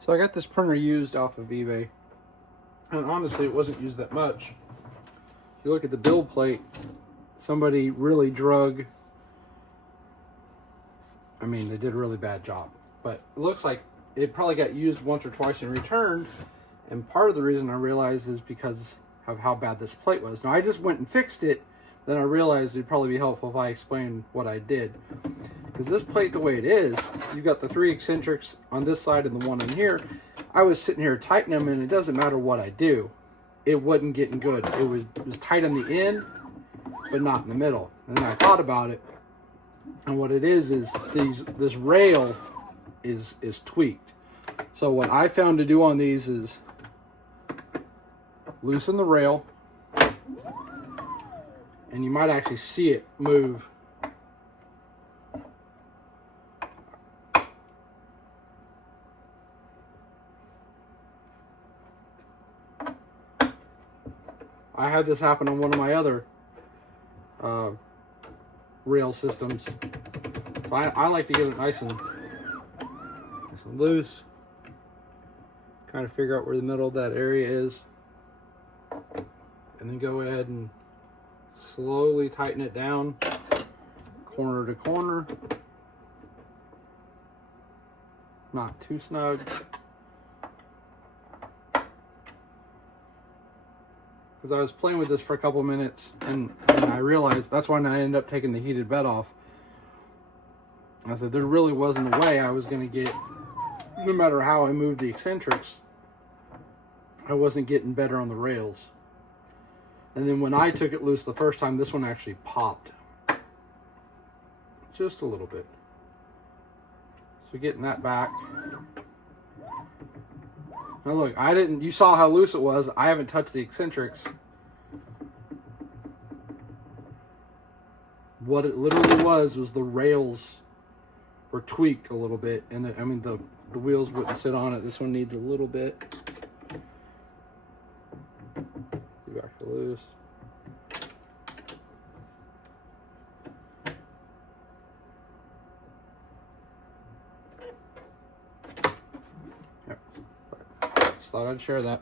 So I got this printer used off of eBay, and honestly it wasn't used that much. If you look at the build plate, somebody really drug, I mean, they did a really bad job, but it looks like it probably got used once or twice and returned, and part of the reason I realized is because of how bad this plate was. Now I just went and fixed it, then I realized it'd probably be helpful if I explained what I did. Because this plate, the way it is, you've got the 3 eccentrics on this side and the one in here. I was sitting here tightening them, and it doesn't matter what I do, it wasn't getting good. It was tight on the end, but not in the middle. And then I thought about it, and what it is this rail is tweaked. So what I found to do on these is loosen the rail, and you might actually see it move. I had this happen on one of my other rail systems. So I like to get it nice and loose. Kind of figure out where the middle of that area is. And then go ahead and slowly tighten it down, corner to corner. Not too snug. Because I was playing with this for a couple minutes, and I realized that's when I ended up taking the heated bed off. I said there really wasn't a way I was going to get, no matter how I moved the eccentrics, I wasn't getting better on the rails. And then when I took it loose the first time, this one actually popped. Just a little bit. So getting that back. Now look, you saw how loose it was. I haven't touched the eccentrics. What it literally was the rails were tweaked a little bit, and the wheels wouldn't sit on it. This one needs a little bit. See back to loose. Yep. Just thought I'd share that.